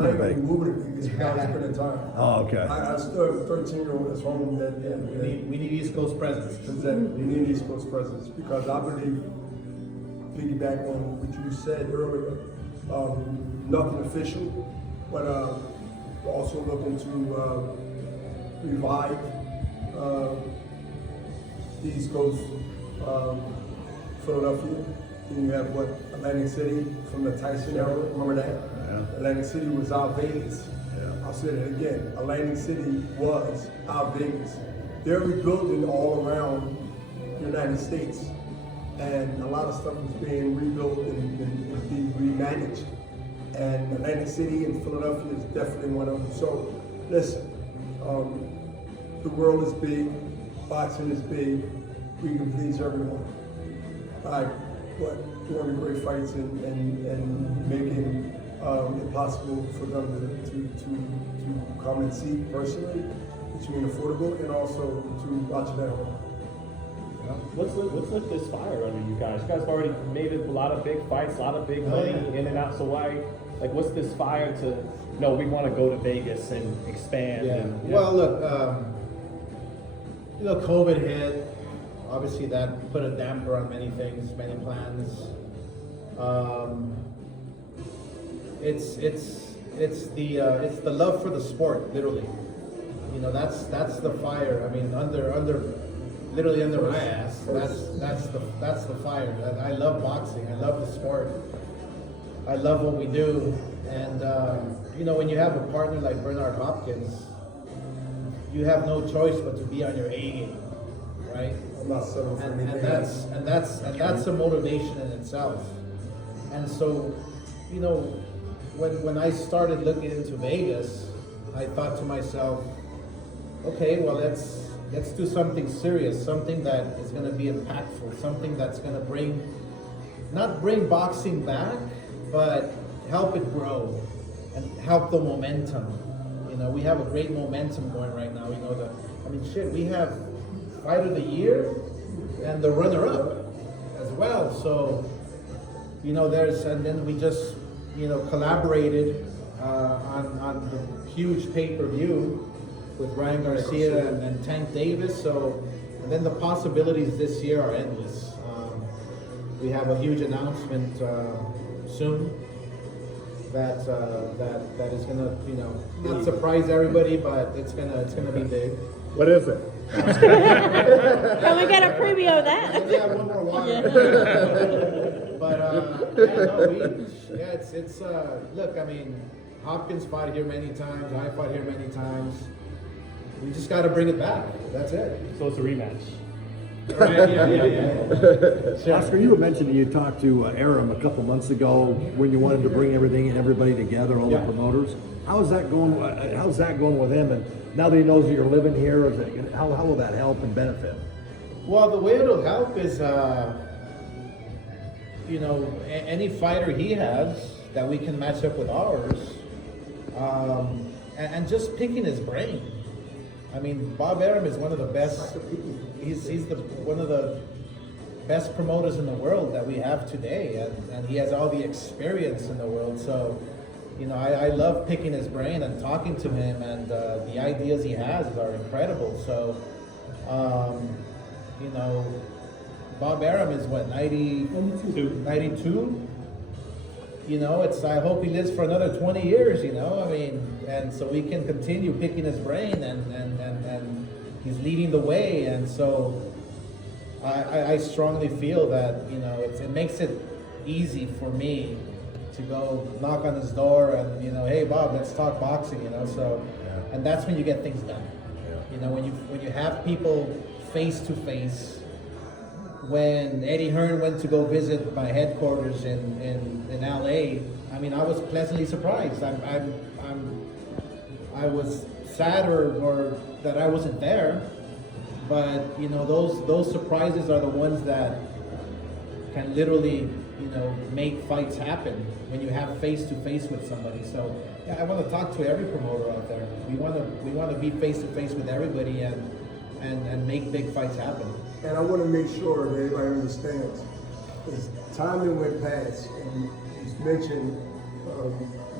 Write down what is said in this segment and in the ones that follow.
I ain't gonna be moving it because we gotta spend time. Oh, okay. I still have a 13-year-old that's home that We need East Coast presence. Exactly. You need East Coast presence because I believe, piggyback on what you said earlier, nothing official, but we're also looking to revive the East Coast, Philadelphia. Then you have what, Atlantic City from the Tyson era. Remember that? Yeah. Atlantic City was our Vegas. Yeah. I'll say that again. Atlantic City was our Vegas. They're rebuilding all around the United States, and a lot of stuff is being rebuilt and being remanaged. And Atlantic City and Philadelphia is definitely one of them. So, listen, the world is big, boxing is big, we can please everyone. But doing great fights and making it possible for them to come and see personally, which means affordable, and also to watch it at home. What's lit this fire under you guys? You guys have already made a lot of big fights, a lot of big money in and out. So why, what's this fire to? No, we want to go to Vegas and expand. Yeah. And, Well, look, COVID hit. Obviously, that put a damper on many things, many plans. It's the love for the sport, literally. That's the fire. I mean, literally under my ass. That's the fire. I love boxing. I love the sport. I love what we do. And when you have a partner like Bernard Hopkins, you have no choice but to be on your A game, right? I'm not settling for anything. And that's a motivation in itself. And so, when I started looking into Vegas, I thought to myself, okay, well let's do something serious, something that is going to be impactful, something that's going to not bring boxing back, but help it grow and help the momentum. We have a great momentum going right now. We have Fight of the Year and the runner-up as well. So, and then we just, collaborated on the huge pay-per-view with Ryan Garcia and Tank Davis. So, and then the possibilities this year are endless. We have a huge announcement soon that is gonna, not surprise everybody, but it's gonna be big. What is it? Can we get a preview of that? Maybe I have one more water. But it's look, I mean, Hopkins fought here many times. I fought here many times. We just got to bring it back. That's it. So it's a rematch. Right? Yeah. Sure. Oscar, you had mentioned that you talked to Aram a couple months ago when you wanted to bring everything and everybody together, all the promoters. How's that going? How's that going with him? And now that he knows that you're living here, how will that help and benefit? Well, the way it'll help is, any fighter he has that we can match up with ours, and just picking his brain. I mean, Bob Arum is one of the best. He's one of the best promoters in the world that we have today, and he has all the experience in the world. So, I love picking his brain and talking to him, and the ideas he has are incredible. So, Bob Arum is what, 92? I hope he lives for another 20 years, and so we can continue picking his brain, and he's leading the way. And so I strongly feel that, it makes it easy for me to go knock on his door and, hey Bob, let's talk boxing, and that's when you get things done. When you have people face to face. When Eddie Hearn went to go visit my headquarters in LA, I mean, I was pleasantly surprised. I was sad or that I wasn't there, but those surprises are the ones that can literally make fights happen when you have face to face with somebody. So yeah, I want to talk to every promoter out there. We want to be face to face with everybody and make big fights happen. And I want to make sure that everybody understands. As time went past, and you mentioned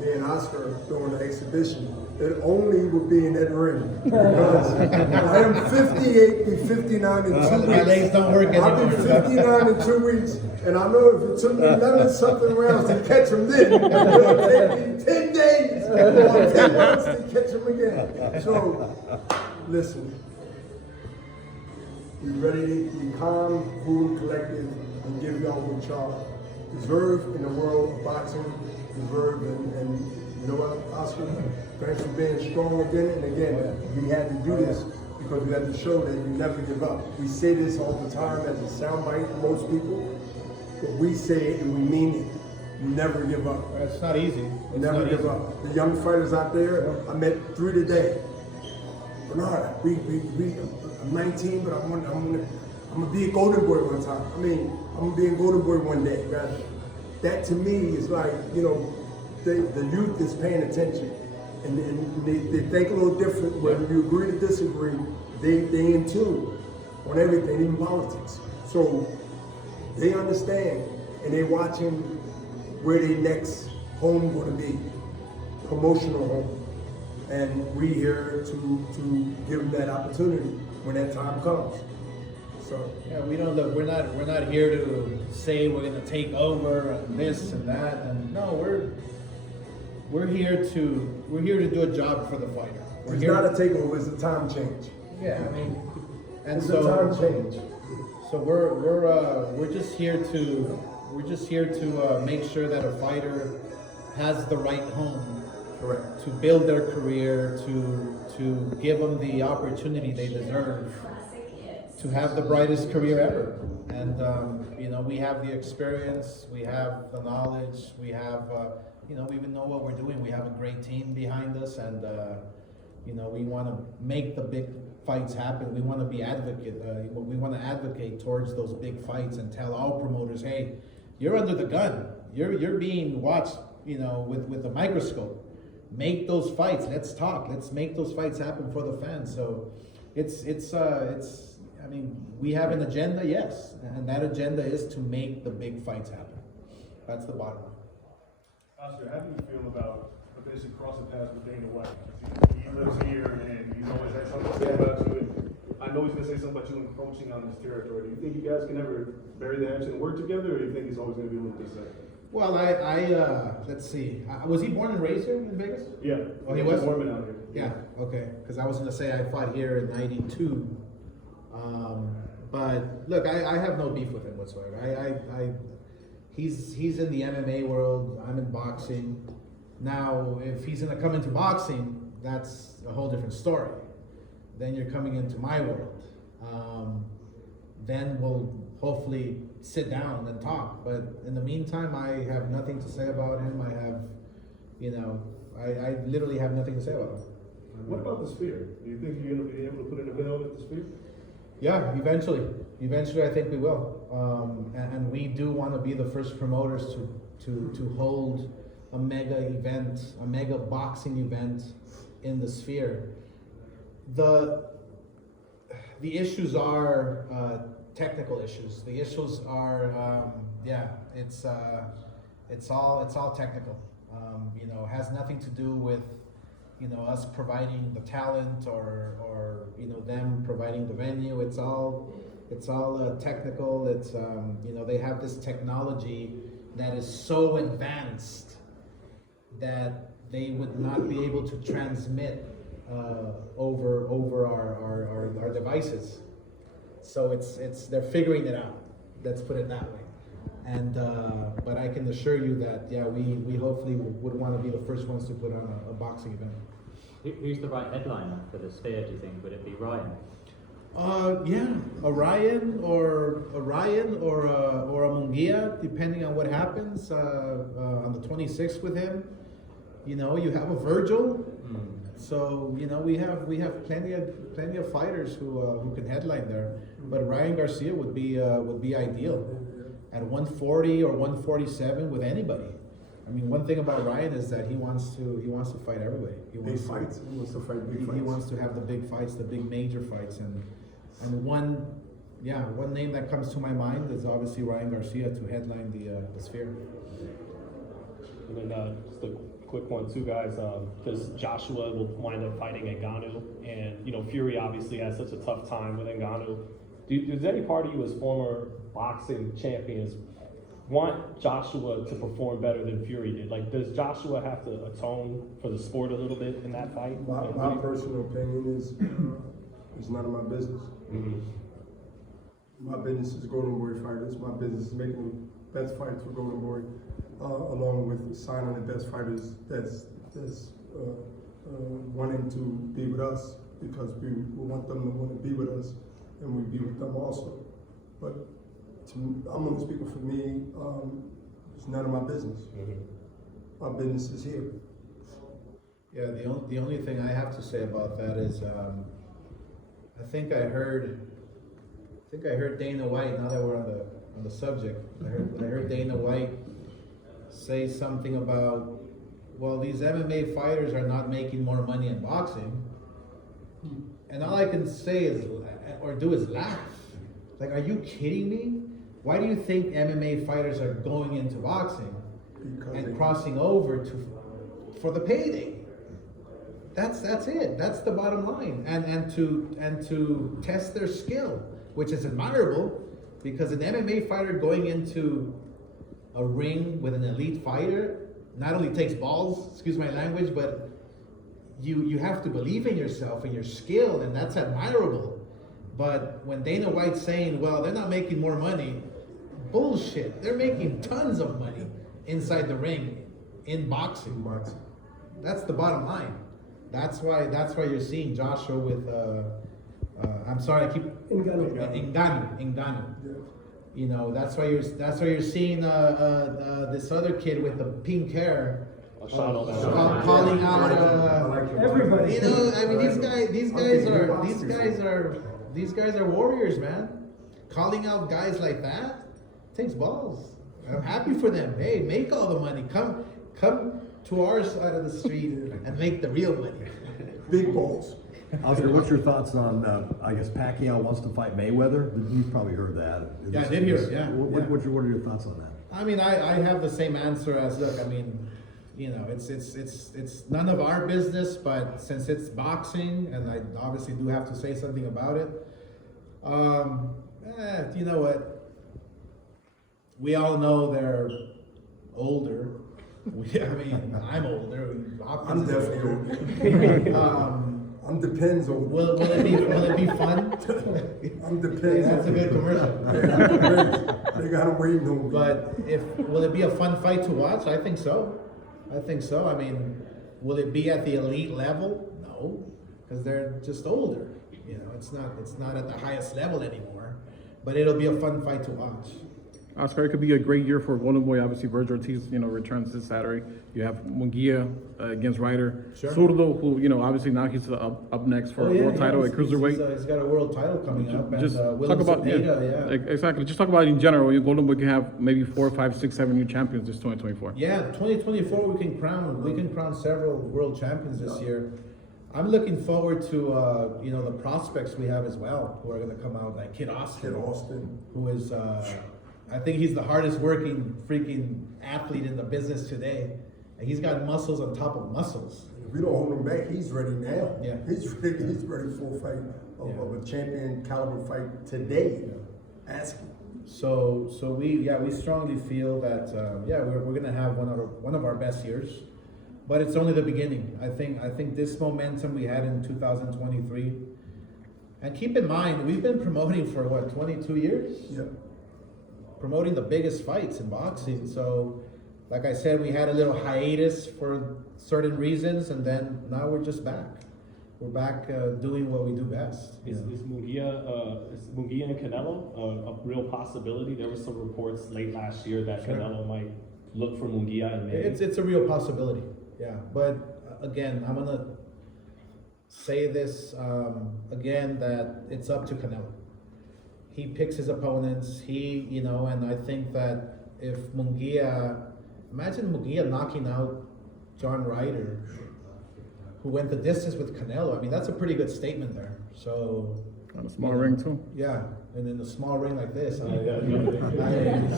me and Oscar during the exhibition, it only would be in that ring. Because I am 58, be 59 in 2 weeks. My legs don't work I'll be anymore. 59 in 2 weeks, and I know if it took me 11 something rounds to catch him then, it'll take me 10 days or 10 months to catch him again. So, listen, be ready to be calm, cool, and collected, and give y'all what y'all deserve in the world of boxing, deserve, and you know what, Oscar, thanks for being strong again and again. We had to do this because we had to show that you never give up. We say this all the time as a soundbite to most people, but we say it and we mean it. You never give up. It's not easy. It's Never not give easy. up. The young fighters out there, I met 3 today. Bernard, I'm 19, but I'm gonna be a golden boy one time. I'm gonna be a golden boy one day, rather. That to me is like, you know, the youth is paying attention. And they think a little different, whether you agree or disagree, they in tune on everything, even politics. So they understand and they watching where their next home gonna be, promotional home. And we here to give them that opportunity when that time comes. So Yeah, we don't look. We're not here to say we're going to take over and this and that. And no, we're here to do a job for the fighter. We're it's here. not a takeover, it's a time change. Yeah, I mean, and It's so a time change. So we're just here to make sure that a fighter has the right home. Correct. To build their career, to give them the opportunity they deserve, to have the brightest career ever. And you know, we have the experience, we have the knowledge, we have you know, we even know what we're doing. We have a great team behind us, and you know, we want to make the big fights happen. We want to be advocate. We want to advocate towards those big fights and tell all promoters, hey, you're under the gun. You're being watched, you know, with a microscope. Make those fights. Let's talk. Let's make those fights happen for the fans. So it's. I mean, we have an agenda, yes, and that agenda is to make the big fights happen. That's the bottom line. Oscar, how do you feel about eventually crossing paths with Dana White? He lives here and he's always had something to say about you. And I know he's going to say something about you encroaching on his territory. Do you think you guys can ever bury the hatchet and work together, or do you think he's always going to be a little bit second? Well, let's see. Was he born and raised here in Vegas? Yeah. Oh, he was? Mormon out here. Yeah, okay. Because I was going to say I fought here in '92. But look, I have no beef with him whatsoever. He's in the MMA world. I'm in boxing. Now, if he's going to come into boxing, that's a whole different story. Then you're coming into my world. Then we'll hopefully sit down and talk. But in the meantime, I have nothing to say about him. I have, you know, I literally have nothing to say about him. What about the Sphere? Do you think you're going to be able to put in a belt at the Sphere? Yeah, eventually. Eventually, I think we will. And we do want to be the first promoters to hold a mega event, a mega boxing event in the Sphere. The issues are technical issues. The issues are, it's all technical. You know, has nothing to do with, you know, us providing the talent or you know, them providing the venue. It's all technical. It's you know, they have this technology that is so advanced that they would not be able to transmit over our devices. So it's they're figuring it out. Let's put it that way. And but I can assure you that we hopefully would want to be the first ones to put on a boxing event. Who's the right headliner for the Sphere, do you think? Would it be Ryan? A Ryan or a Munguia, depending on what happens on the 26th with him. You know, you have a Virgil. So you know, we have plenty of fighters who can headline there. But Ryan Garcia would be ideal at 140 or 147 with anybody. I mean, one thing about Ryan is that he wants to fight everybody. He wants Big fights. He wants to fight big fights. He wants to have the big fights, the big major fights, and one name that comes to my mind is obviously Ryan Garcia to headline the Sphere. And then just a quick one too, guys. Because Joshua will wind up fighting Ngannou, and Fury obviously has such a tough time with Ngannou. Does any part of you as former boxing champions want Joshua to perform better than Fury did? Like, does Joshua have to atone for the sport a little bit in that fight? My personal opinion is it's none of my business. Mm-hmm. My business is Golden Boy fighters. My business is making the best fights for Golden Boy, along with signing the best fighters that's wanting to be with us, because we want them to want to be with us, and we be with them also. But I'm only speaking for me. It's none of my business. Mm-hmm. My business is here. Yeah, the only thing I have to say about that is, I think I heard Dana White. Now that we're on the subject, I heard Dana White say something about, well, these MMA fighters are not making more money in boxing, and all I can say is laugh. Like, are you kidding me? Why do you think MMA fighters are going into boxing and crossing over for the payday? That's it. That's the bottom line. And to test their skill, which is admirable, because an MMA fighter going into a ring with an elite fighter not only takes balls, excuse my language, but you have to believe in yourself and your skill, and that's admirable. But when Dana White's saying, well, they're not making more money, bullshit. They're making tons of money inside the ring in boxing. That's the bottom line. That's why you're seeing Joshua with I'm sorry, I keep Ngannou. Yeah. That's why you're seeing this other kid with the pink hair calling out everybody. I mean, these guys are warriors, man. Calling out guys like that takes balls. I'm happy for them. Hey, make all the money. Come to our side of the street and make the real money. Big balls. Oscar, what's your thoughts on, I guess Pacquiao wants to fight Mayweather? You've probably heard that. Yeah, I did hear it, yeah. What are your thoughts on that? I mean, I have the same answer as, look, I mean, it's none of our business, but since it's boxing, and I obviously do have to say something about it, you know what? We all know they're older. I'm older. I'm definitely older. I'm Depends older. Will it be fun? I'm Depends. That's a good commercial. They gotta wait no more. But will it be a fun fight to watch? I think so. I mean, will it be at the elite level? No, because they're just older. It's not at the highest level anymore. But it'll be a fun fight to watch. Oscar, it could be a great year for Golden Boy. Obviously, Virgil Ortiz, returns this Saturday. You have Munguia against Ryder. Sure. Zurdo, who, obviously now he's up next for a world title at cruiserweight. He's got a world title coming up. Just and, talk about exactly. Just talk about in general. Golden Boy can have maybe 4, 5, 6, 7 new champions this 2024. Yeah, 2024 we can crown several world champions this year. I'm looking forward to the prospects we have as well, who are going to come out, like Kid Austin, who is. I think he's the hardest working freaking athlete in the business today. And he's got muscles on top of muscles. If we don't hold him back, he's ready now. Yeah. He's ready for a fight of a champion caliber fight today. Yeah. Ask him. So we strongly feel that we're gonna have one of our best years. But it's only the beginning. I think this momentum we had in 2023. And keep in mind, we've been promoting for 22 years? Yeah. Promoting the biggest fights in boxing. So, like I said, we had a little hiatus for certain reasons, and then now we're just back. We're back doing what we do best. Is Munguia and Canelo a real possibility? There were some reports late last year that Canelo might look for Munguia and maybe. It's a real possibility. Yeah, but again, I'm gonna say this again, that it's up to Canelo. He picks his opponents. And I think that if imagine Munguia knocking out John Ryder, who went the distance with Canelo. I mean, that's a pretty good statement there. So. On a small ring too. Yeah, and in a small ring like this.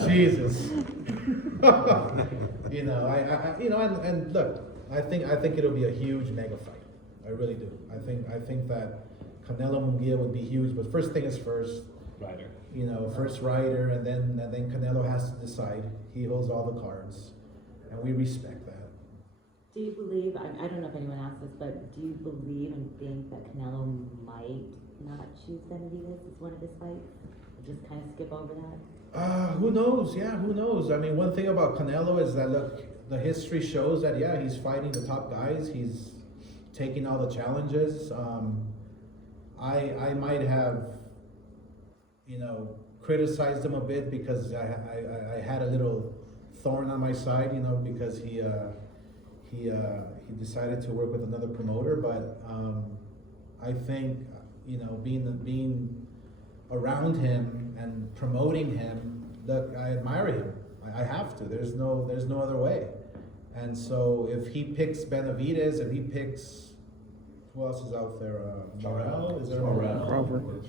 Jesus. And look, I think it'll be a huge mega fight. I really do. I think that Canelo Munguia would be huge, but first thing is first. Ryder. You know, first Ryder, and then Canelo has to decide. He holds all the cards, and we respect that. Do you believe, I don't know if anyone asked this, but do you believe and think that Canelo might not choose Benavidez as one of his fights? Or just kind of skip over that? Who knows? Yeah, who knows? I mean, one thing about Canelo is that, look, the history shows that, yeah, he's fighting the top guys. He's taking all the challenges. I might have, you know, criticized him a bit because I had a little thorn on my side, you know, because he decided to work with another promoter. But I think, you know, being around him and promoting him, look, I admire him. I have to. There's no other way. And so if he picks Benavidez, if he picks, who else is out there? Morel? Is there Morel? Crawford.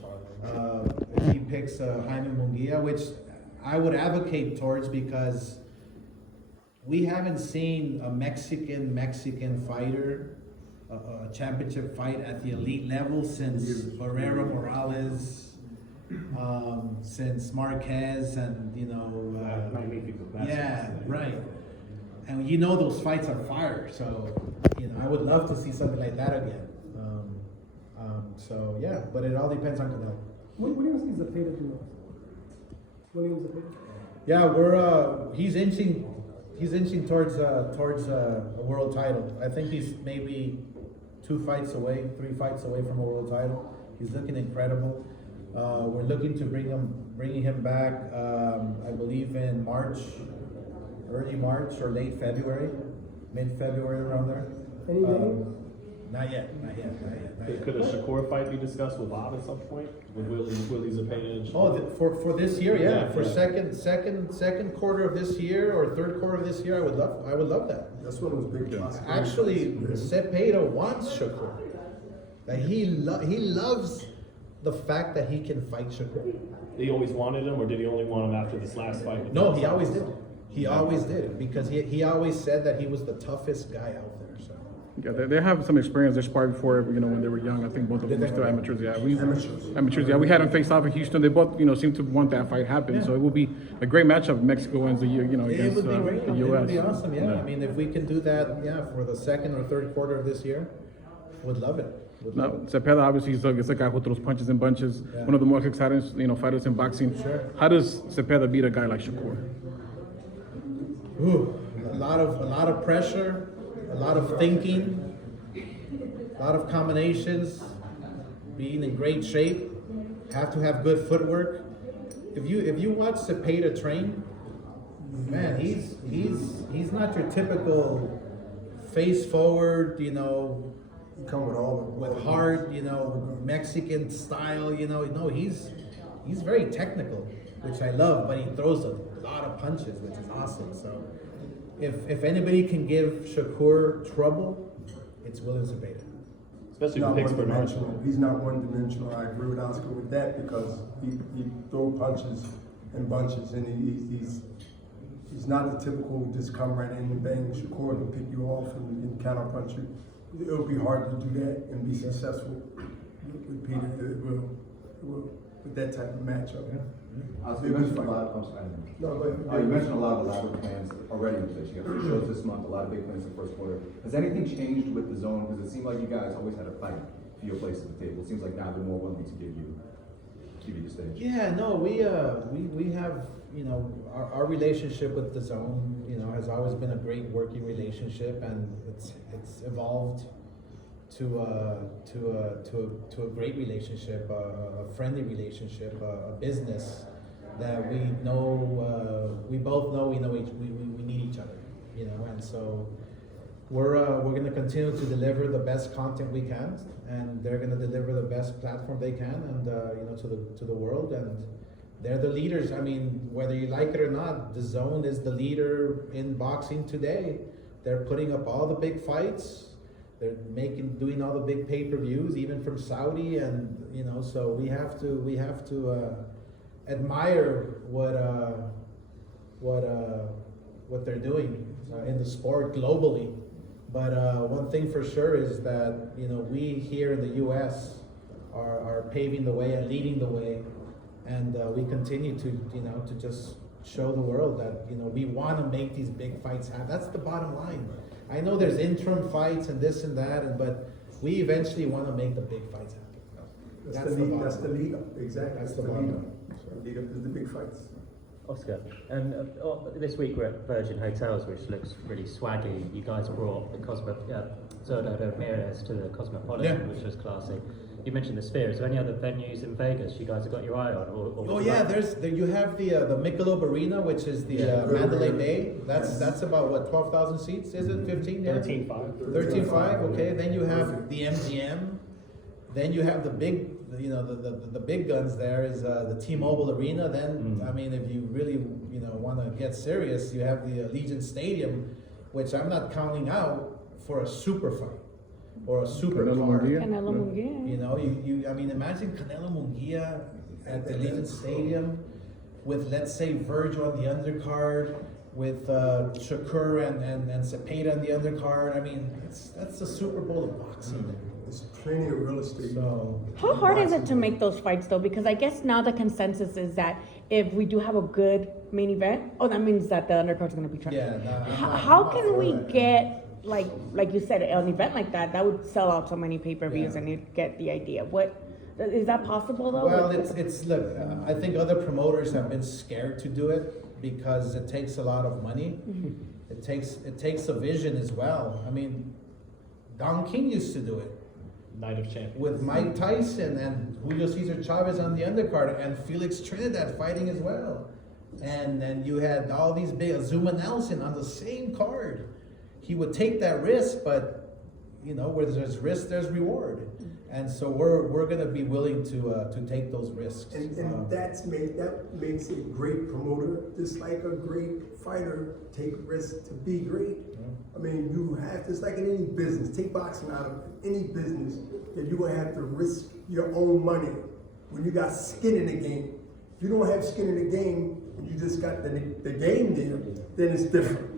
If he picks Jaime Munguia, which I would advocate towards, because we haven't seen a Mexican fighter, a championship fight at the elite level since Barrera Morales, since Marquez, and you know, yeah, right. And you know those fights are fire. So you know, I would love to see something like that again. So yeah, but it all depends on Canelo. What do you think Zepeda do? William Zepeda? Yeah, he's inching towards a world title. I think he's maybe 3 fights away from a world title. He's looking incredible. We're looking to bringing him back. I believe in March, early March or late February, mid-February, around there. Any name? Not yet. Could a Shakur fight be discussed with Bob at some point? With Willie Zepeda and Shakur? Oh, for this year, yeah. For yeah. second quarter of this year or third quarter of this year, I would love that. That's one of those big possibilities. Actually, Zepeda wants Shakur. Like he loves the fact that he can fight Shakur. He always wanted him, or did he only want him after this last fight? with No, him? he always did. He always did, because he always said that he was the toughest guy out there. So. Yeah, they have some experience. They sparred before, you know, when they were young. I think both of them were still amateurs. Yeah, amateurs. Yeah, we had them face off in Houston. They both, you know, seem to want that fight happen. Yeah. So it will be a great matchup. Mexico wins the year, you know, It against would be great. the It U.S. would be awesome. Yeah. I mean, if we can do that, yeah, for the second or third quarter of this year, would love it. Now, Zepeda obviously is a guy who throws punches and bunches. Yeah. One of the more exciting, you know, fighters in boxing. Sure. How does Zepeda beat a guy like Shakur? Ooh, a lot of pressure, a lot of thinking, a lot of combinations, being in great shape, have to have good footwork. If you watch Zepeda train, man, he's not your typical face forward, you know, Come with all with hard, you know, Mexican style, you know. No, he's very technical, which I love, but he throws a lot of punches, which is awesome. So if anybody can give Shakur trouble, it's William Zepeda. Especially not with Hicks Bernard. one-dimensional. He's not one-dimensional. I agree with Oscar with that, because he throw punches and bunches, and he's not a typical just come right in and bang Shakur and pick you off and counter punch you. It'll be hard to do that and be successful with Peter. It will with that type of matchup. You mentioned a lot of, No, go ahead. you mentioned a lot of elaborate plans already in place. You got 3 shows this month, a lot of big plans in the first quarter. Has anything changed with the zone? Because it seemed like you guys always had a fight for your place at the table. It seems like now they're more willing to give you the stage. Yeah, no, we have, you know, our relationship with the zone, you know, has always been a great working relationship, and it's evolved to a great relationship, a friendly relationship, a business that we know, we both know we need each other, you know, and so we're going to continue to deliver the best content we can, and they're going to deliver the best platform they can, and you know, to the world, and they're the leaders. I mean, whether you like it or not, the zone is the leader in boxing today. They're putting up all the big fights. They're doing all the big pay-per-views, even from Saudi, and you know, so we have to admire what they're doing in the sport globally. But one thing for sure is that, you know, we here in the US are paving the way and leading the way. And we continue to, you know, to just show the world that, you know, we want to make these big fights happen. That's the bottom line. I know there's interim fights and this and that, but we eventually want to make the big fights happen. That's the lead up, exactly. That's the lead bottom up. line. The lead up is the big fights. Oscar, this week we're at Virgin Hotels, which looks really swaggy. You guys brought the Zurdo Ramirez to the Cosmopolitan, which was classy. You mentioned the Sphere. Is there any other venues in Vegas you guys have got your eye on? Oh yeah, you have the Michelob Arena, which is the Mandalay Bay. That's about what, 12,000 seats? Is it 15? Yeah? 13.5. 13.5. Okay. Then you have the MGM. Then you have the big, you know, the big guns. There is the T-Mobile Arena. Then I mean, if you really, you know, want to get serious, you have the Allegiant Stadium, which I'm not counting out for a super fight or a super card. Canelo Munguia. You know, I mean, imagine Canelo Munguia at the Allegiant Stadium with, let's say, Virgil on the undercard, with Shakur and Cepeda on the undercard. I mean, that's the Super Bowl of boxing. There's plenty of real estate. So, How hard is it to make those fights though? Because I guess now the consensus is that if we do have a good main event, that means that the undercard's going to be trash. yeah. How can we get like you said, an event like that would sell out so many pay-per-views, Yeah. and you get the idea? What is that possible though? Well, it's look. I think other promoters have been scared to do it because it takes a lot of money. It takes a vision as well. I mean, Don King used to do it Night of Champions. with Mike Tyson and Julio Cesar Chavez on the undercard, and Felix Trinidad fighting as well. And then you had all these big Azuma Nelson on the same card. He would take that risk, but you know, where there's risk, there's reward. And so we're gonna be willing to take those risks. And that makes a great promoter, just like a great fighter take risks to be great. I mean, you have to, it's like in any business, take boxing out of any business, that you're gonna have to risk your own money when you got skin in the game. If you don't have skin in the game, and you just got the game there, then it's different.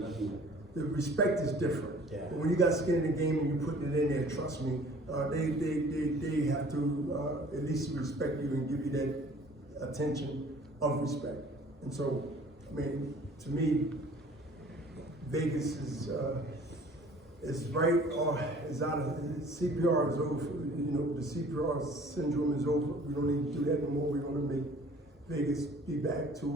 The respect is different. Yeah. But when you got skin in the game and you put it in there, trust me, they have to at least respect you and give you that attention of respect. And so, I mean, to me, Vegas is right or is out of CPR is over. You know, the CPR syndrome is over. We don't need to do that no more. We're going to make Vegas be back to